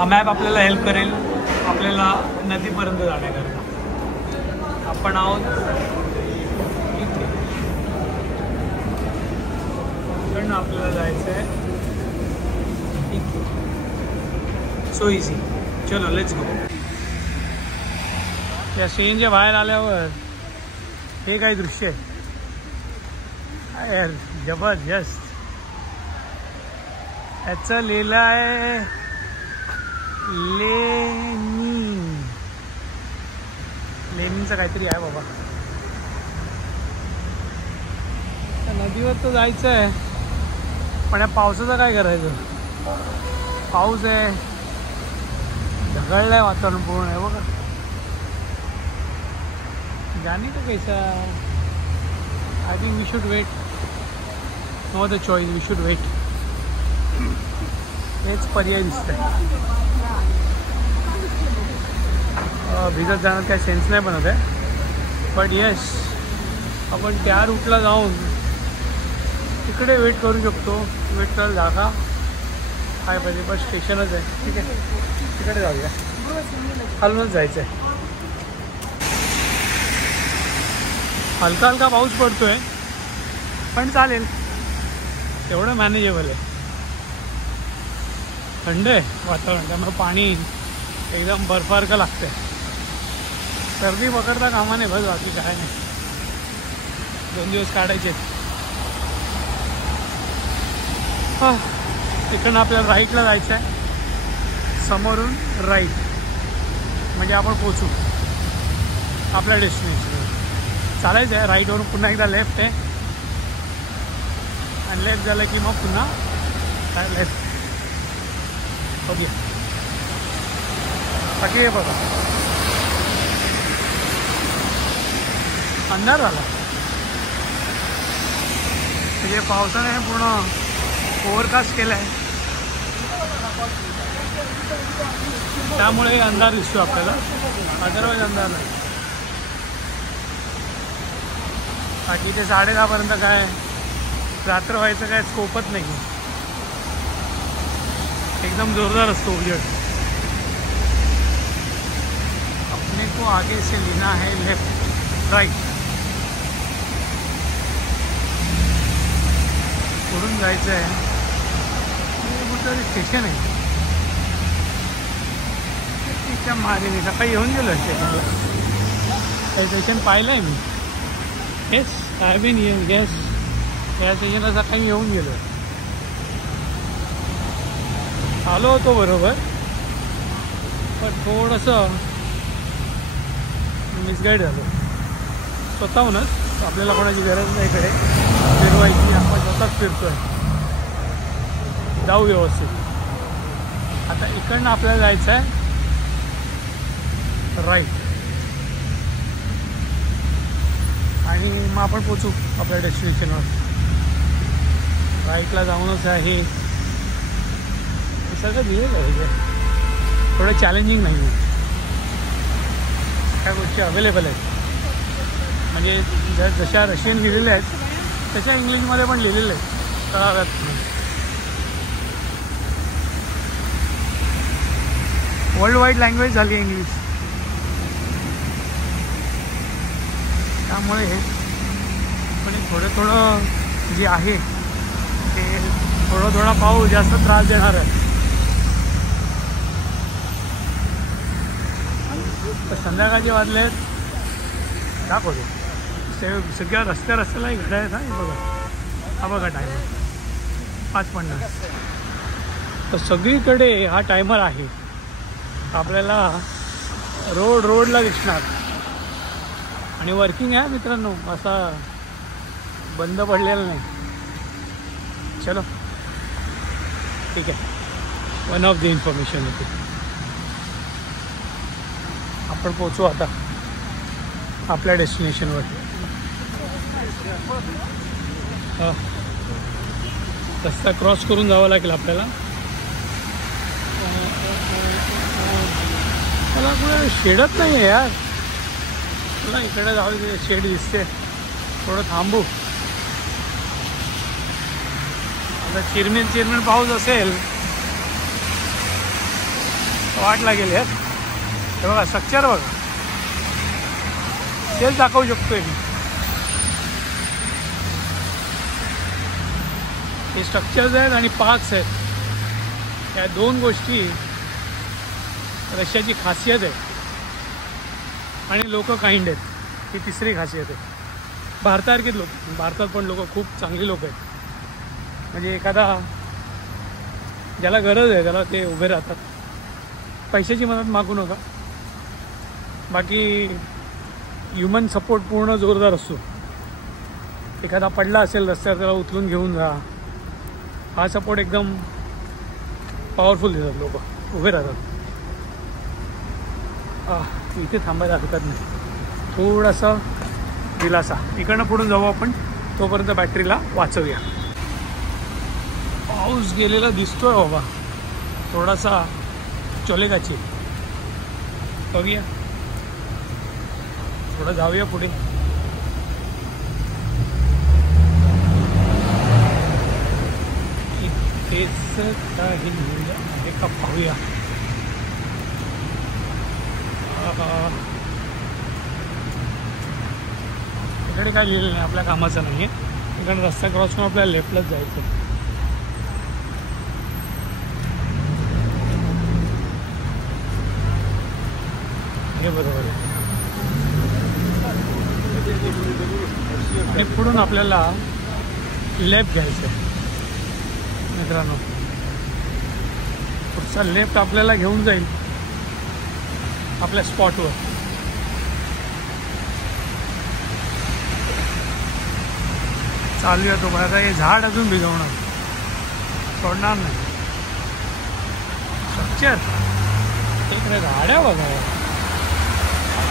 हा मॅप आपल्याला हेल्प करेल आपल्याला नदीपर्यंत जाण्याकरता. आपण आहोत इथे, इकडनं आपल्याला जायचं आहे इथे. So easy. चलो लेट्स गो. या सीनच्या बाहेर आल्यावर हे काही दृश्य आहे यार, जबरदस्त. याचं लिहिलं आहे लेनिनचं काहीतरी आहे बाबा. त्या नदीवर तर जायचं आहे, पण या पावसाचं काय करायचं. पाऊस आहे, ढगाळलं आहे वातावरण पूर्ण आहे बघा. जाने का कैसा. I think we should wait. No the choice, we should wait. हेच पर्याय दिसत आहे. भिजत जाण्यात काही सेन्स नाही बनत आहे, बट येस आपण त्या रूटला जाऊन तिकडे वेट करू शकतो. वेट करायला जागा काय पाहिजे, बस स्टेशनच आहे. ठीक आहे, तिकडे जाऊया. हलूनच जायचं आहे. हलका हलका पाऊस पडतोय, पण चालेल, तेवढं मॅनेजेबल आहे. थंड आहे वातावरण, त्यामुळे पाणी एकदम बर्फारखं लागतं आहे. सर्दी पकडता कामा नाही, बस बाकी काय नाही. 2 दिवस काढायचे. हां, तिकडनं आपल्याला राईटला जायचं आहे. समोरून राईट म्हणजे आपण पोचू आपल्या डेस्टिनेशनवर. चालायचं आहे राईटवरून, पुन्हा एकदा लेफ्ट आहे, आणि लेफ्ट झालं की मग पुन्हा लेफ्ट. ओके, बाकी हे बघा अंधार झाला. म्हणजे पावसाने पूर्ण ओव्हरकास्ट केलं आहे, त्यामुळे अंधार दिसतो आपल्याला, अदरवाईज अंधार नाही. बाकी ते 10:30पर्यंत काय रात्र व्हायचं काय स्कोपच नाही. एकदम जोरदार असतो उजेड. अपने को आगे से लेना है लेफ्ट राइट. पुढून जायचं आहे. कुठं स्टेशन आहे तिच्या मागे. मी सकाळी येऊन गेलो स्टेशनला. हे स्टेशन पाहिलं आहे मी. येस, आय बीन येस, या स्टेशनला सकाळी येऊन गेलो. आलो होतो बरोबर, पण थोडंसं मिसगाईड झालं स्वतःहूनच. आपल्याला कोणाची गरज नाही इकडे फिरवायची, आपण स्वतःच फिरतोय. जाऊ व्यवस्थित. आता इकडनं आपल्याला जायचं आहे राईट, आणि मग आपण पोचू आपल्या डेस्टिनेशनवर. राईटला जाऊनच आहे सगळं दिलेलं आहे. थोडं चॅलेंजिंग नाही आहे, त्या गोष्टी अवेलेबल आहेत. म्हणजे जशा रशियन लिहिलेल्या आहेत तशा इंग्लिशमध्ये पण लिहिलेलं आहे, कळालं. वर्ल्ड वाईड लँग्वेज झाली आहे इंग्लिश, त्यामुळे पण थोडं जे आहे ते थोडा पाऊस जास्त त्रास देणार आहे. संध्याकाळचे वाजले आहेत, दाखवतो सगळ्या रस्त्यालाही घड्याळ आहेत. हा बघा टायमर 5:50. तर सगळीकडे हा टायमर आहे. आपल्याला रोडला दिसणार, आणि वर्किंग आहे मित्रांनो, असा बंद पडलेला नाही. चलो ठीक आहे, वन ऑफ द इन्फॉर्मेशन होती. आपण पोचू आता आपल्या डेस्टिनेशनवर. रस्ता क्रॉस करून जावं लागेल आपल्याला. मला कुठे शेडत नाही आहे यार. मला इकडे जाऊ दे, शेड दिसते. थोडं थांबू. आता चिरमिर पाऊस असेल वाट लागेल यार. हे बघा स्ट्रक्चर बघा, तेच दाखवू शकतोय मी. हे स्ट्रक्चर्स आहेत आणि पार्क्स आहेत. या दोन गोष्टी रशियाची खासियत आहे. आणि लोक काइंड आहेत, ही तिसरी खासियत आहे. भारतासारखीच लोक, भारतात पण लोक खूप चांगली लोक आहेत. म्हणजे एखादा ज्याला गरज आहे त्याला ते उभे राहतात. पैशाची मदत मागू नका, बाकी ह्युमन सपोर्ट पूर्ण जोरदार असतो. एखादा पडला असेल रस्त्यावर त्याला उचलून घेऊन जा, हा सपोर्ट एकदम पॉवरफुल देतात लोक, उभे राहतात. इथे थांबायला हरकत नाही, थोडासा दिलासा. इकडनं पुढून जाऊ आपण, तोपर्यंत बॅटरीला वाचवूया. पाऊस गेलेला दिसतोय बाबा, थोडासा चोलेगाची. बघूया, थोडं जाऊया पुढे. इथेच काही आहे का पाहूया. इकडे काय लिहिलेलं नाही, आपल्या कामाचं नाही आहे. इकडे रस्ता क्रॉस करून आपल्याला लेफ्टलाच जायचं. हे बरोबर आहे. आणि पुढून आपल्याला लेफ्ट घ्यायचं आहे मित्रांनो. पुढचा लेफ्ट आपल्याला घेऊन जाईल आपल्या स्पॉटवर. चालूया तो बघा. हे झाड अजून भिजवणार, सोडणार नाही. स्ट्रक्चर इकडे गाड्या बघा,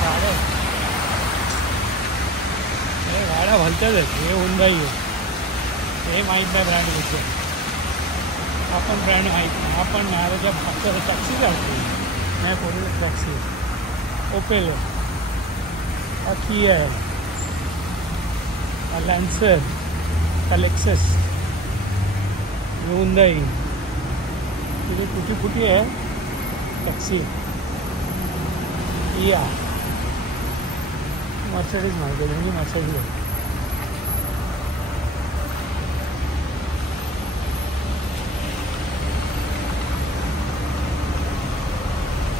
गाड्या, हे गाड्या भलत्याच आहेत. हे हुंडाई आहे, हे माहीत नाही ब्रँड कुठे. आपण ब्रँड माहीत नाही, आपण न्यायालयाच्या आपल्याला टॅक्सी जायची नाही. पोलीस टॅक्सी, ओपेल आहे, हा किया आहे, हा लॅन्सर, हा लेक्सस, हुंडाई. तिथे फुटी फुटी आहे टॅक्सी. किया, मर्सिडीज माहिती आहे, दोन्ही मर्सिडीज आहे.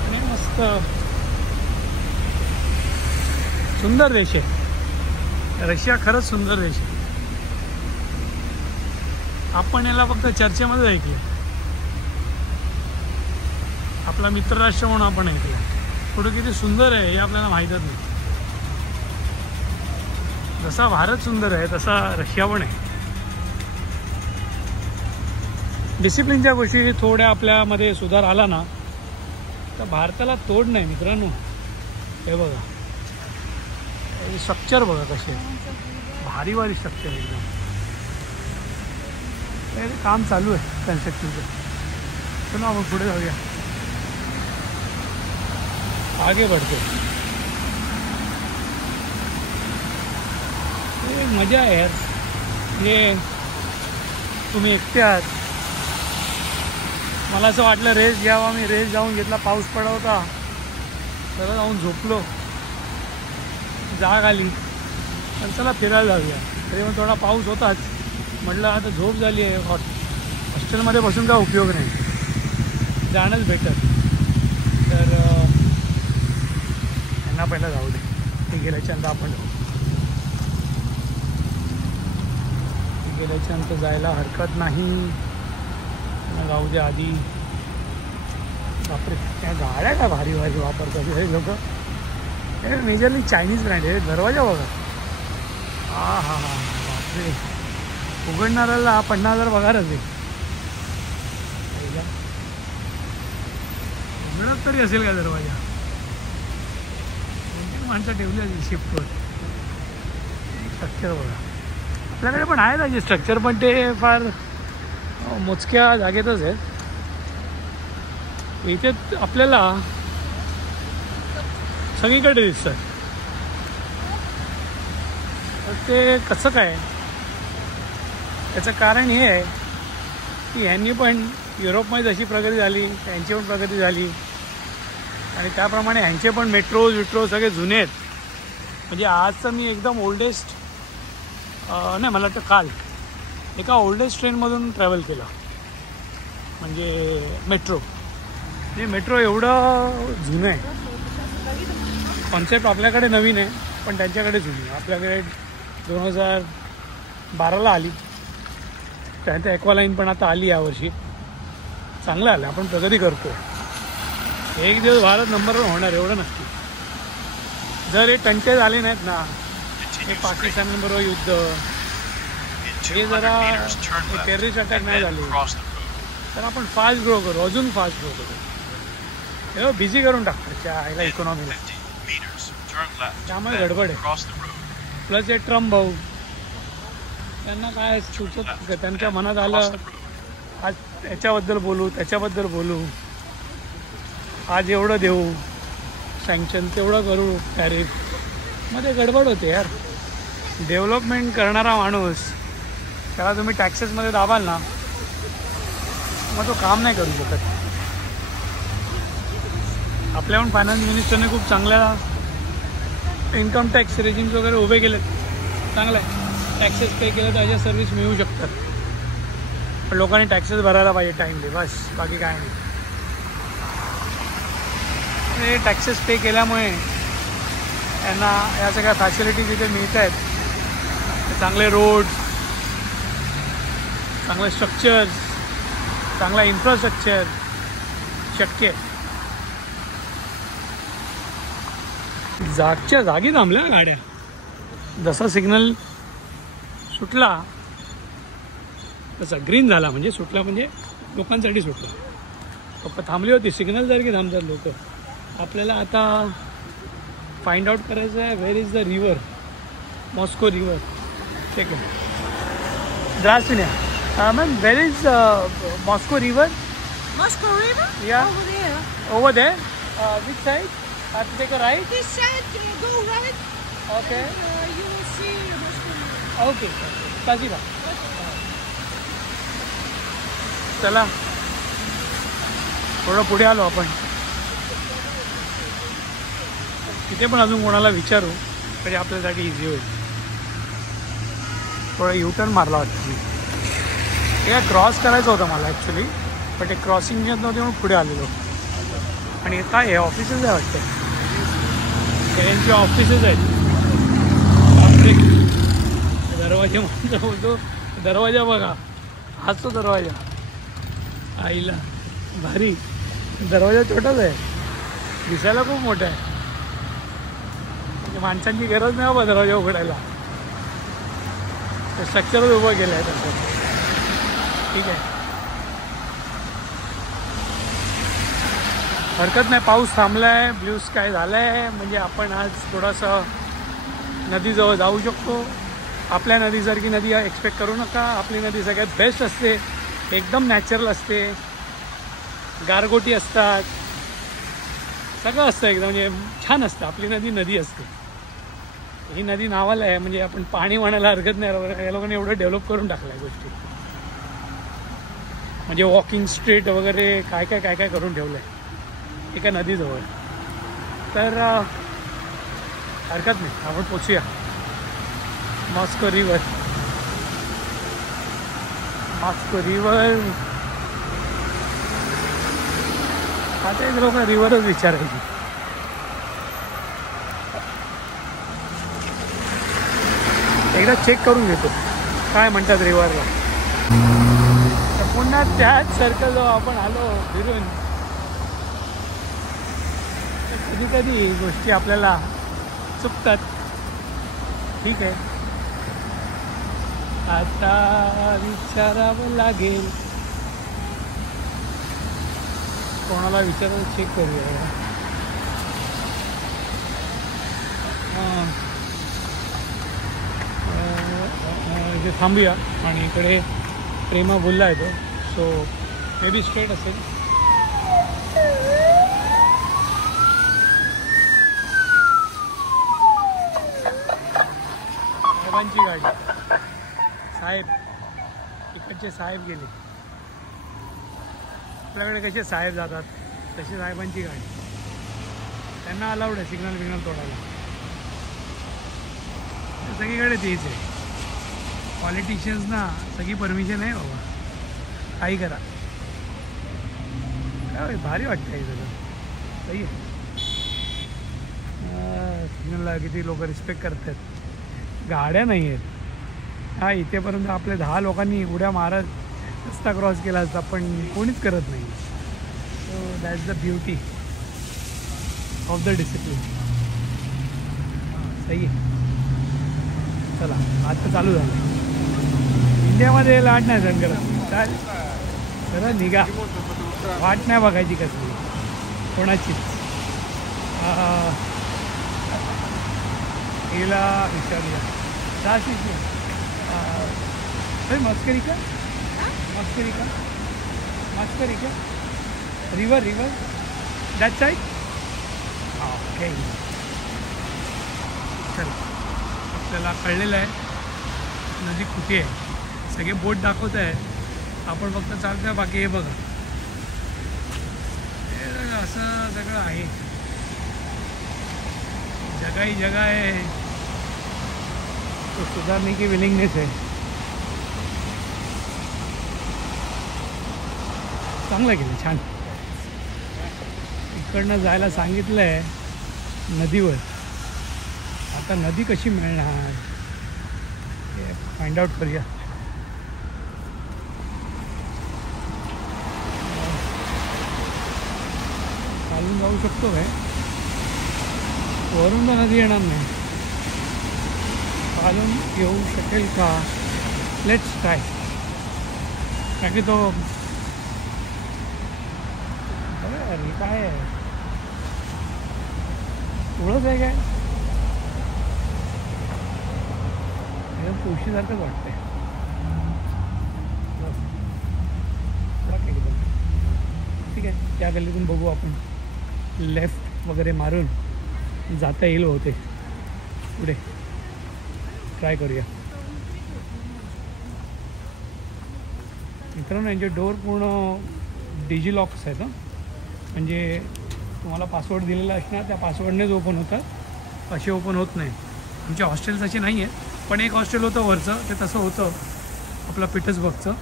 आणि मस्त सुंदर देश आहे रशिया. खरंच सुंदर देश आहे. आपण याला फक्त चर्चेमध्ये ऐकलं, आपला मित्रराष्ट्र म्हणून आपण ऐकलं. पुढे किती सुंदर आहे हे आपल्याला माहीतच नाही. जसा भारत सुंदर आहे तसा रशिया पण आहे. डिसिप्लिनच्या गोष्टी थोड्या आपल्यामध्ये सुधार आला ना तर भारताला तोड नाही मित्रांनो. हे बघा, स्ट्रक्चर बघा कसे भारी भारी स्ट्रक्चर एकदम. काम चालू आहे कन्स्ट्रक्शनचं. चलो आपण पुढे जाऊया, आगे बढ़ते. मजा आहे यार. हे तुम्ही एकटे आहात. मला असं वाटलं रेस घ्यावा, मी रेस जाऊन घेतला. पाऊस पडा होता, तर जाऊन झोपलो, जाग आली. पण चला फिरायला जाऊया. तरी मग थोडा पाऊस होताच, म्हटलं आता झोप झाली आहे, हॉस्टेलमध्ये बसून काय उपयोग नाही, जाणंच बेटर. तर यांना पहिला जाऊ दे, ते गेल्याच्यानंतर आपण जाऊ. गेल्याच्यानंतर जायला हरकत नाही, जाऊ दे आधी. बापरे, त्या गाड्या काय भारी भारी वापरतात हे लोक. हे मेजरली चायनीज ब्रँड आहे. दरवाजा बघा, हा हा हा बापरे. उघडणाऱ्याला 50,000 पगारच आहे. उघडत तरी असेल का दरवाजा? माणसं ठेवली असेल शिफ्टवर. स्ट्रक्चर बघा, आपल्याकडे पण आहे त्याचे स्ट्रक्चर, पण ते फार मोजक्या जागेतच आहे. इथे आपल्याला सगळीकडे दिसतं. तर ते कसं काय, त्याचं कारण हे आहे की ह्यांनी पण युरोपमध्ये जशी प्रगती झाली त्यांची पण प्रगती झाली. आणि त्याप्रमाणे ह्यांचे पण विट्रो सगळे जुने आहेत. म्हणजे आजचं मी एकदम ओल्डेस्ट नाही, मला वाटतं काल एका ओल्डेस्ट ट्रेनमधून ट्रॅव्हल केलं, म्हणजे मेट्रो. म्हणजे मेट्रो एवढं जुनं आहे. कॉन्सेप्ट आपल्याकडे नवीन आहे, पण त्यांच्याकडे जुनी आहे. आपल्याकडे 2012ला आली, त्यानंतर ॲक्वालाईन पण आता आली यावर्षी. चांगलं आलं, आपण प्रगती करतो. एक दिवस भारत नंबर 1 होणार एवढं नक्की. जर हे टंटे झाले नाहीत ना, हे पाकिस्तानबरोबर युद्ध, हे जरा टेररिस्ट अटॅक नाही झाले, तर आपण फास्ट ग्रो करू, अजून फास्ट ग्रो करू. हे बिझी करून टाकतात त्या ह्याला, इकॉनॉमीला. त्यामुळे गडबड आहे. प्लस हे ट्रम्प भाऊ, त्यांना काय सुचत, त्यांच्या मनात आलं आज याच्याबद्दल बोलू, त्याच्याबद्दल बोलू, आज एवढं देऊ सँक्शन, तेवढं करू टॅरिफ. मध्ये गडबड होते यार. डेव्हलपमेंट करणारा माणूस, त्याला तुम्ही टॅक्सेसमध्ये दाबाल ना, मग तो काम नाही करू शकत. आपल्या पण फायनान्स मिनिस्टरने खूप चांगल्या इन्कम टॅक्स रेजिम्स वगैरे उभे केलेत. चांगलं आहे. टॅक्सेस पे केलं तर अशा सर्व्हिस मिळू शकतात. पण लोकांनी टॅक्सेस भरायला पाहिजे टाईमली, बस, बाकी काय नाही. हे टॅक्सेस पे केल्यामुळे त्यांना या सगळ्या फॅसिलिटीज इथे मिळत आहेत. चांगले रोड, चांगले स्ट्रक्चर्स, चांगला इन्फ्रास्ट्रक्चर शक्य आहे. जागच्या जागी थांबल्या गाड्या. जसा सिग्नल सुटला तसा ग्रीन झाला, म्हणजे सुटला म्हणजे लोकांसाठी सुटला. फक्त थांबली होती, सिग्नल सारखी थांबतात लोक. आपल्याला आता फाइंड आउट करायचं आहे where is the river, Moscow river. ठीक आहे. Здравствуйте. Ma'am, where is Moscow River? Moscow River? Yeah. Over there. Over there? Which side? I have to take a right? This side, go right. Okay. And, you will see Moscow River. Okay. Spasiba. चला, थोडं पुढे आलो आपण. तिथे पण अजून कोणाला विचारू म्हणजे आपल्यासाठी इझी होईल. थोडं युटर्न मारला वाटतं मी. ते काय क्रॉस करायचं होतं मला ॲक्च्युली, पण ते क्रॉसिंग येत नव्हते म्हणून पुढे आलेलो. आणि काय आहे, ऑफिसेस आहे वाटतं, त्यांची ऑफिसेस आहेत. दरवाजा म्हणतो बोलतो, दरवाजा बघा, हाच तो दरवाजा. आईला भारी. दरवाजा छोटाच आहे, दिसायला खूप मोठा आहे. म्हणजे माणसांची गरज नाही बाबा दरवाजा उघडायला. स्ट्रक्चरच उभं केलं आहे तसं. ठीक आहे, हरकत नाही. पाऊस थांबला आहे, ब्ल्यू स्काय झालं आहे, म्हणजे आपण आज थोडंसं नदीजवळ जाऊ शकतो. आपल्या नदीसारखी नदी एक्सपेक्ट करू नका. आपली नदी सगळ्यात बेस्ट असते, एकदम नॅचरल असते, गारगोटी असतात, सगळं असतं एकदम, म्हणजे छान असतं. आपली नदी नदी असते. ही नदी नावाला आहे, म्हणजे आपण पाणी म्हणायला हरकत नाही. या लोकांनी एवढं डेव्हलप करून टाकलं आहे गोष्टी, म्हणजे वॉकिंग स्ट्रीट वगैरे काय काय काय काय करून ठेवलं आहे एका नदीजवळ. तर हरकत नाही, आपण पोचूया मॉस्को रिवर. Moscow river. आता एक लोक रिव्हरच विचारायची. एकदा चेक करून घेतो काय म्हणतात रिव्हरला. तर पुन्हा त्याच सर्कलजवळ आपण आलो फिरून. कधी कधी गोष्टी आपल्याला चुकतात. ठीक आहे, आता विचारावं लागेल, कोणाला विचारून चेक करूया. इथे थांबूया आणि इकडे प्रेमा बोलला आहे तो, सो मे बी स्ट्रेट असेल. साहेबांची गाडी. साहेब, इकडचे साहेब गेले. आपल्याकडे कसे साहेब जातात तशी साहेबांची गाडी. त्यांना अलाउड आहे सिग्नल बिग्नल तोडायला. सगळीकडे तेच आहे. पॉलिटिशियन्सना सगळी परमिशन आहे बाबा, काही करा. काय भारी वाटतं हे सगळं. सही आहे. सिग्नलला किती लोक रिस्पेक्ट करतात. गाड्या नाही आहेत. हा इथेपर्यंत आपल्या 10 लोकांनी उड्या मारत रस्ता क्रॉस केला असता, पण कोणीच करत नाही. So that's the beauty of the discipline. सही आहे. चला आता चालू झालं. इंडियामध्ये लाट नाही सण करत. चाल जरा निघा. वाट नाही बघायची कसली कोणाचीच. हिला विचारूया. मस्करी का मस्करी का मस्करी का. River river that side. Okay चल आपल्याला कळलेलं आहे नदी कुठे आहे. सगळे बोट दाखवत आहे, आपण फक्त चालतोय. बाकी हे बघा हे असं सगळं आहे. जगह ही जगह है, तो सुधारने की विलिंगनेस है. चांगलं केलं, छान. इकडनं जायला सांगितलं आहे नदीवर. आता नदी कशी मिळणार हे फाइंड आउट करूया. चालून जाऊ शकतो काय? वरून तर नदी येणार नाही. चालून येऊ शकेल का? Let's try. कारण की तो अरे काय आहे, तुळस आहे काय? एकदम तुळशीसारखंच वाटतंय. ठीक आहे, त्या गल्लीतून बघू आपण. लेफ्ट वगैरे मारून जाता येईल होते पुढे. ट्राय करूया. मित्रांनो यांचे डोअर पूर्ण डिजिलॉक्स आहेत. म्हणजे तुम्हाला पासवर्ड दिलेला असणार, त्या पासवर्डनेच ओपन होतात, असे ओपन होत नाही. आमच्या हॉस्टेल्स असे नाही आहेत, पण एक हॉस्टेल होतं वरचं, ते तसं होतं आपलं पीटर्सबर्गचं.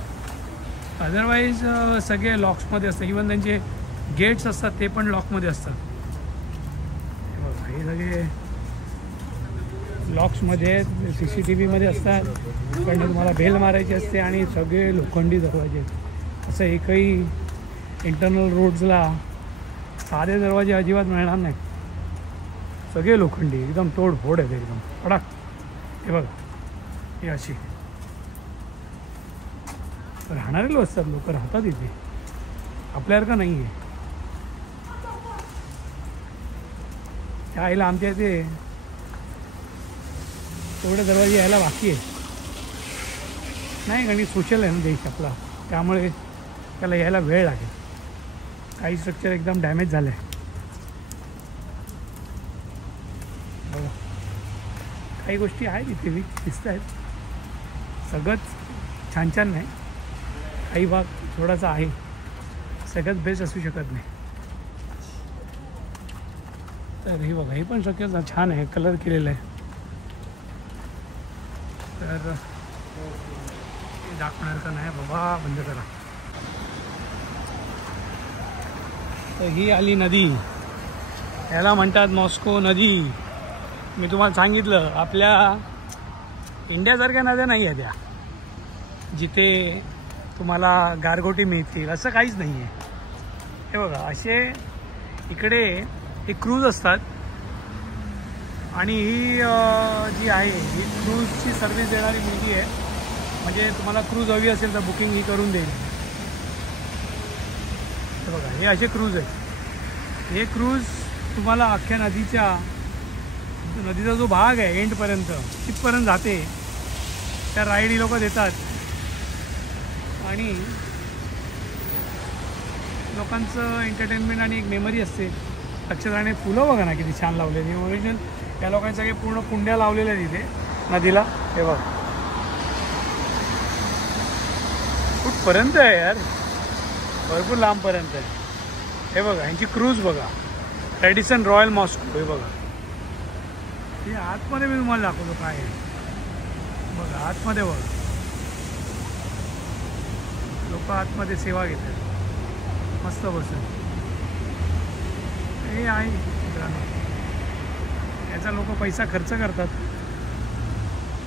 अदरवाईज सगळे लॉक्समध्ये असतात. इवन त्यांचे गेट्स असतात ते पण लॉकमध्ये असतात. हे सगळे लॉक्समध्ये CCTVमध्ये असतात, पण तुम्हाला बेल मारायची असते आणि सगळे लोखंडी दरवाजे. असं एकही इंटरनल रोड्सला साधे दरवाजे अजिबात मिळणार नाही. सगळे लोखंडी, एकदम तोडफोड आहेत, एकदम कडक. हे बघा, हे अशी राहणारे लोक असतात. लोक राहतात इथे, आपल्यासारखं नाही आहे. त्या आईला आमच्या इथे तेवढे दरवाजे यायला बाकी आहे. नाही कारण सोशल आहे ना देश आपला, त्यामुळे त्याला यायला वेळ लागेल. काही स्ट्रक्चर एकदम डॅमेज झालं आहे. बघा काही गोष्टी आहेत इथे दिसत आहेत. सगळंच छान छान नाही, काही भाग थोडासा आहे. सगळ्यात बेस्ट असू शकत नाही. तर हे बघा, हे पण स्ट्रक्चर छान आहे, कलर केलेलं आहे. तर दाखवणार का नाही बाबा, बंद करा. तर ही आली नदी, याला म्हणतात मॉस्को नदी. मी तुम्हाला सांगितलं आपल्या इंडियासारख्या नद्या नाही आहेत त्या, जिथे तुम्हाला गारगोटी मिळतील असं काहीच नाही आहे. हे बघा असे इकडे हे क्रूज असतात. आणि ही जी आहे ही क्रूजची सर्व्हिस देणारी मुलगी आहे. म्हणजे तुम्हाला क्रूज हवी असेल तर बुकिंग ही करून देईल. हे बघा हे असे क्रूज आहेत. हे क्रूज तुम्हाला अख्ख्या नदीचा जो भाग आहे एंडपर्यंत तिथपर्यंत जाते. त्या राईड ही लोक देतात आणि लोकांचं एंटरटेनमेंट आणि एक मेमरी असते. लक्षात राहणे. फुलं बघा ना किती छान लावलेली. ओरिजिनल त्या लोकांनी सगळे पूर्ण कुंड्या लावलेल्या तिथे नदीला. हे बघा आहे यार, भरपूर लांबपर्यंत आहे. हे बघा यांची क्रूज बघा, रॅडिसन रॉयल मॉस्को हे बघा. हे आतमध्ये मी तुम्हाला दाखवतो काय आहे बघा. आतमध्ये बघा लोक आतमध्ये सेवा घेतात मस्त बसून. हे आहे मित्रांनो, याचा लोक पैसा खर्च करतात.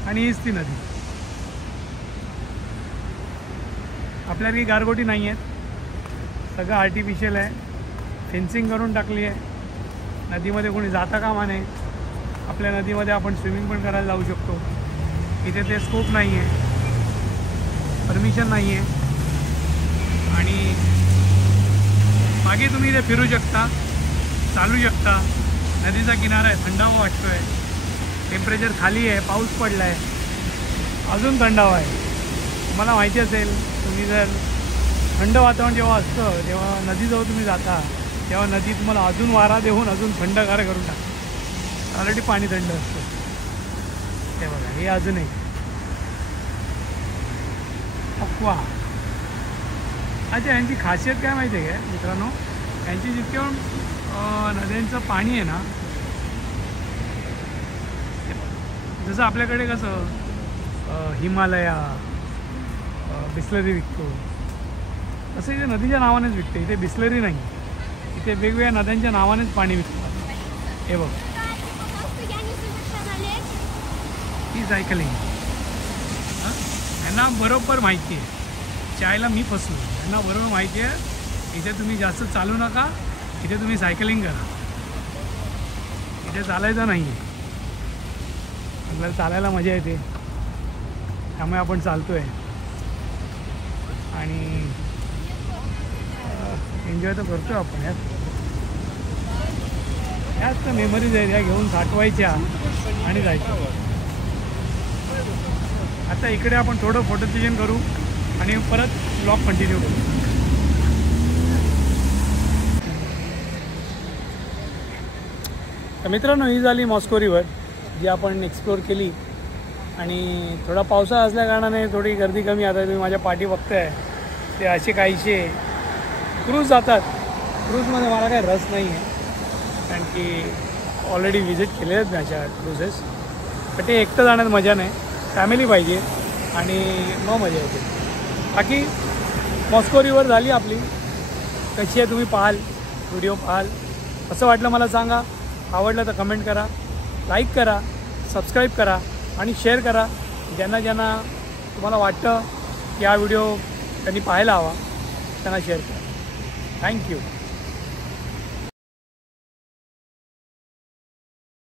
आणि हीच ती नदी. आपल्याला काही गारगोटी नाही आहेत, सगळं आर्टिफिशियल आहे. फेन्सिंग करून टाकली आहे. नदीमध्ये कोणी जाता कामा नये. आपल्या नदीमध्ये आपण स्विमिंग पण करायला जाऊ शकतो. इथे ते स्कोप नाही आहे, परमिशन नाही आहे. आणि मागे तुम्ही इथे फिरू शकता, चालू शकता. नदीचा किनारा आहे, थंडावा वाटतो आहे. टेम्परेचर खाली आहे, पाऊस पडला आहे, अजून थंडावा आहे. तुम्हाला माहिती असेल, तुम्ही जर थंड वातावरण जेव्हा असतं तेव्हा नदीजवळ तुम्ही जाता तेव्हा नदी तुम्हाला अजून वारा देऊन अजून थंडगार करून टाकते. ऑलरेडी पाणी थंड असतं. हे बघा, हे अजून एक अक्वा. अच्छा, यांची खासियत काय माहिती आहे काय मित्रांनो? यांची जितक्या नद्यांचं पाणी आहे ना, जसं आपल्याकडे कसं हिमालया बिस्लरी विकतो, तसं इथे नदीच्या नावानेच विकते. इथे बिस्लरी नाही, इथे वेगवेगळ्या नद्यांच्या नावानेच पाणी विकतात. हे बघ, ही सायकलिंग. यांना बरोबर माहिती आहे. चायला मी फसलो. यांना बरोबर माहिती आहे इथे तुम्ही जास्त चालू नका, इथे तुम्ही सायकलिंग करा. इथे चालायचं नाही आहे. आपल्याला चालायला मजा येते, त्यामुळे आपण चालतो आहे आणि एन्जॉय तर करतो आपण. याच तर मेमरीज आहेत, या घेऊन साठवायच्या आणि जायचं. आता इकडे आपण थोडं फोटो सेशन करू आणि परत ब्लॉग कंटिन्यू करू. तर मित्रांनो, ही झाली मॉस्को रिव्हर जी आपण एक्सप्लोअर केली. आणि थोडा पावसाळा असल्या कारणाने थोडी गर्दी कमी. आता तुम्ही माझ्या पाठी बघताय ते असे काहीसे क्रूज जातात. क्रूजमध्ये मला काही रस नाही आहे, कारण की ऑलरेडी व्हिजिट केलेले आहेत मी अशा क्रूजेस. पण ते एकटं जाण्यात मजा नाही, फॅमिली पाहिजे आणि मग मजा येते. बाकी मॉस्को रिव्हर झाली आपली. कशी आहे तुम्ही पाहाल, व्हिडिओ पाहाल, कसं वाटलं मला सांगा. आवडलं तर कमेंट करा, लाईक करा, सबस्क्राईब करा आणि शेअर करा. ज्यांना ज्यांना तुम्हाला वाटतं की हा व्हिडिओ त्यांनी पाहायला हवा त्यांना शेअर करा. थँक्यू.